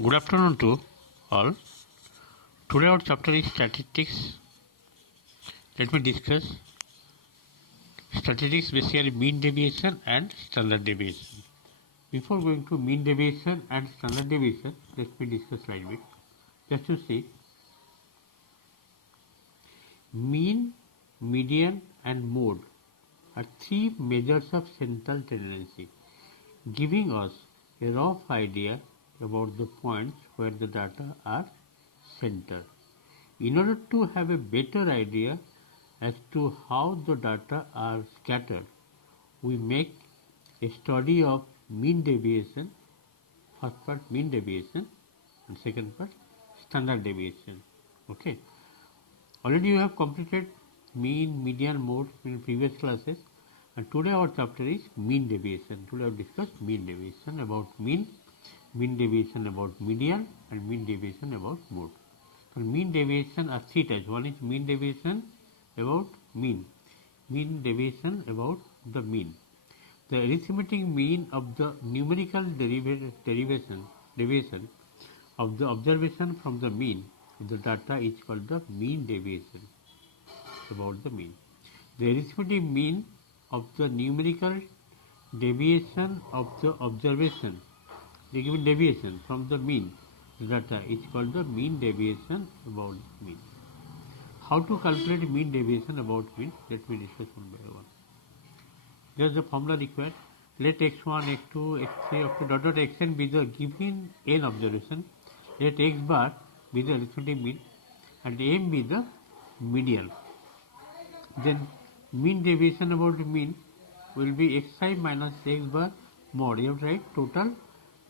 Good afternoon to all. Today our chapter is statistics. Let me discuss statistics, basically mean deviation and standard deviation. Before going to mean deviation and standard deviation, let me discuss a little bit. Just to see, mean, median and mode are three measures of central tendency, giving us a rough idea about the points where the data are centered. In order to have a better idea as to how the data are scattered, we make a study of mean deviation, first part mean deviation and second part standard deviation. Okay. Already you have completed mean, median, mode in previous classes, and today our chapter is mean deviation. Today I have discussed mean deviation about mean deviation about median, and mean deviation about mode. So mean deviation are three types. One is mean deviation about mean deviation about the mean. The arithmetic mean of the numerical deviation of the observation from the mean of the data is called the mean deviation about the mean. The arithmetic mean of the numerical deviation of the observation, the given deviation from the mean data is called the mean deviation about mean. How to calculate mean deviation about mean? Let me discuss one by one. There is a formula required. Let x1, x2, x3 up to dot dot xn be the given n observation. Let x bar be the arithmetic mean and m be the median. Then mean deviation about mean will be xi minus x bar mod. You have to write total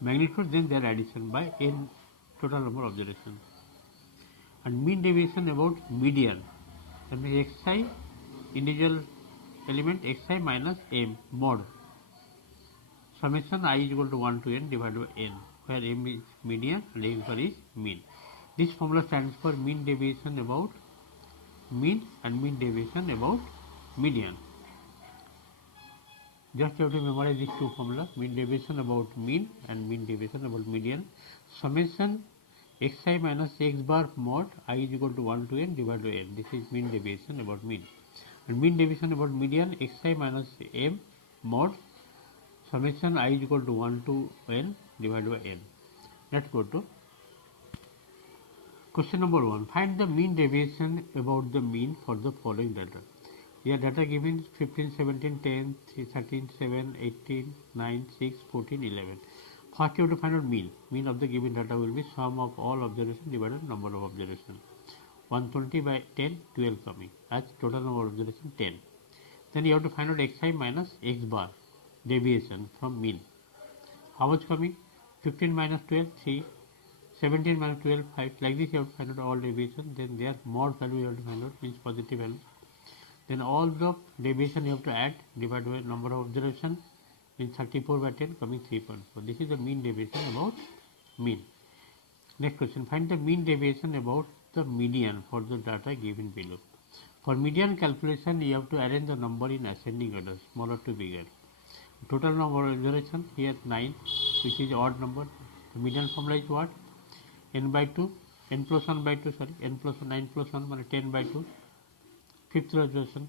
magnitude, then their addition by n total number of observations. And mean deviation about median, that means xi individual element xi minus m mod summation I is equal to 1 to n divided by n, where m is median and x bar is mean. This formula stands for mean deviation about mean and mean deviation about median. Just you have to memorize these two formulas: mean deviation about mean and mean deviation about median. Summation xi minus x bar mod I is equal to 1 to n divided by n. This is mean deviation about mean. And mean deviation about median xi minus m mod summation I is equal to 1 to n divided by n. Let's go to question number 1. Find the mean deviation about the mean for the following data. Here data given 15, 17, 10, 13, 7, 18, 9, 6, 14, 11. First you have to find out mean. Mean of the given data will be sum of all observations divided number of observations. 120 by 10, 12 coming as total number of observations 10. Then you have to find out xi minus x bar deviation from mean. How much coming? 15 minus 12, 3. 17 minus 12, 5. Like this you have to find out all deviation. Then their mod value you have to find out, means positive value. Then all the deviation you have to add divided by number of observations, means 34 by 10 coming 3.4. This is the mean deviation about mean. Next question, find the mean deviation about the median for the data given below. For median calculation you have to arrange the number in ascending order, smaller to bigger. Total number of observations here 9, which is odd number. The median formula is what? N by 2, n plus 1 by 2, sorry, n plus 1, 9 plus 1, 10 by 2. Fifth observation,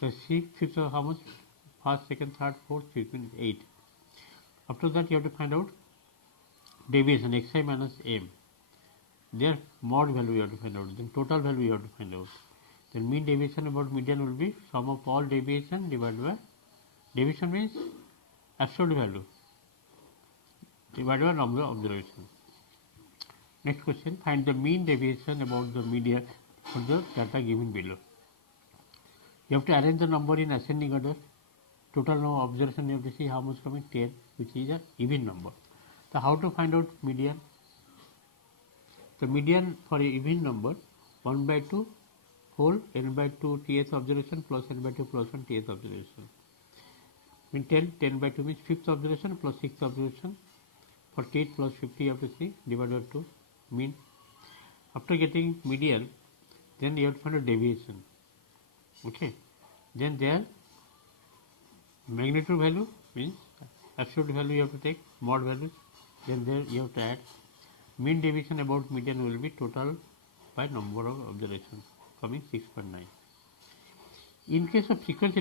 the fifth how much? First, second, third, fourth, fifth, means 8. After that you have to find out deviation xi minus m. Their mod value you have to find out. Then total value you have to find out. Then mean deviation about median will be sum of all deviation divided by, deviation means absolute value, divided by number of observations. Next question, find the mean deviation about the median for the data given below. You have to arrange the number in ascending order. Total number of observation you have to see how much coming, 10, which is an even number. So how to find out median? The median for a even number, 1 by 2 whole n by 2 th observation plus n by 2 plus 1 th observation. Mean 10 by 2 means 5th observation plus 6th observation. 48 plus 50 you have to see divided by 2 mean. After getting median, then you have to find a deviation. Okay. Then their magnitude value, means absolute value you have to take, mod value. Then there you have to add Mean deviation about median will be total by number of observations, coming 6.9. In case of frequency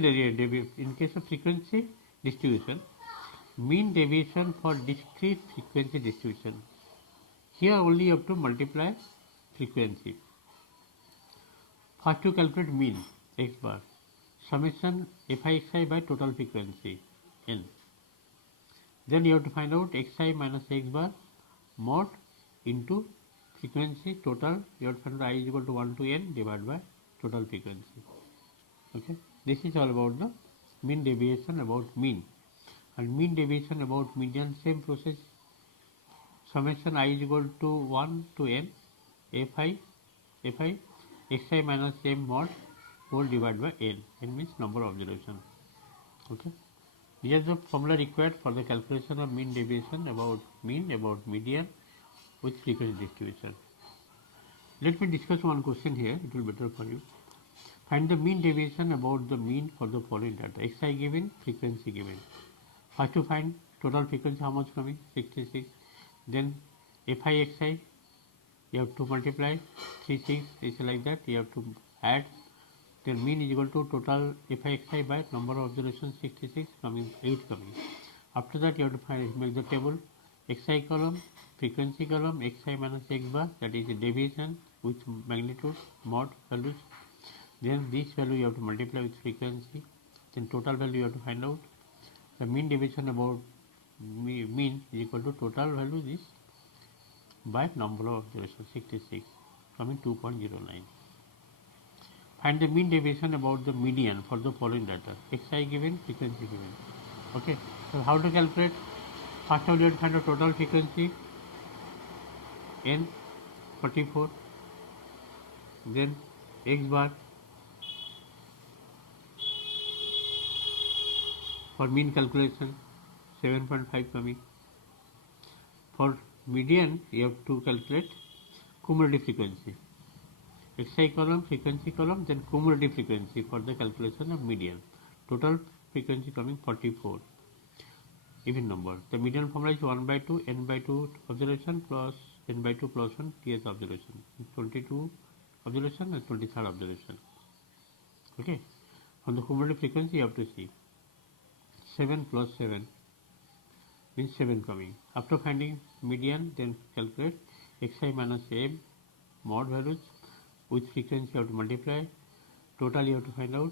distribution, mean deviation for discrete frequency distribution. Here only you have to multiply frequency. First to calculate mean x bar, summation fi xi by total frequency n. Then you have to find out xi minus x bar mod into frequency total. You have to find out I is equal to 1 to n divided by total frequency. Okay, this is all about the mean deviation about mean. And mean deviation about median, same process. Summation I is equal to 1 to n fi xi minus m mod whole divided by n means number of observations. Okay, here is the formula required for the calculation of mean deviation about mean about median with frequency distribution. Let me discuss one question here, it will be better for you. Find the mean deviation about the mean for the following data. Xi given, frequency given. First to find total frequency, how much coming? 66. Then fi xi, you have to multiply 36, is like that, you have to add. Then mean is equal to total fi xi by number of observations 66 coming 8 coming. After that you have to find, make the table, xi column, frequency column, xi minus x bar, that is deviation with magnitude mod values. Then this value you have to multiply with frequency. Then total value you have to find out. The mean deviation about mean is equal to total value this by number of observations 66 coming 2.09. Find the mean deviation about the median for the following data. Xi given, frequency given. Okay, so how to calculate? First of all you have to find the total frequency n 44. Then x bar for mean calculation 7.5 coming. For median you have to calculate cumulative frequency. Xi column, frequency column, then cumulative frequency for the calculation of median. Total frequency coming 44. Even number. The median formula is 1 by 2 n by 2 observation plus n by 2 plus 1 th observation. 22 observation and 23rd observation. Okay. On the cumulative frequency you have to see 7 plus 7 means 7 coming. After finding median, then calculate xi minus m mod values with frequency you have to multiply. Total you have to find out.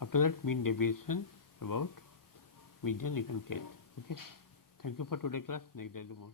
After that mean deviation about median you can get. Okay. Thank you for today's class. Next day do more.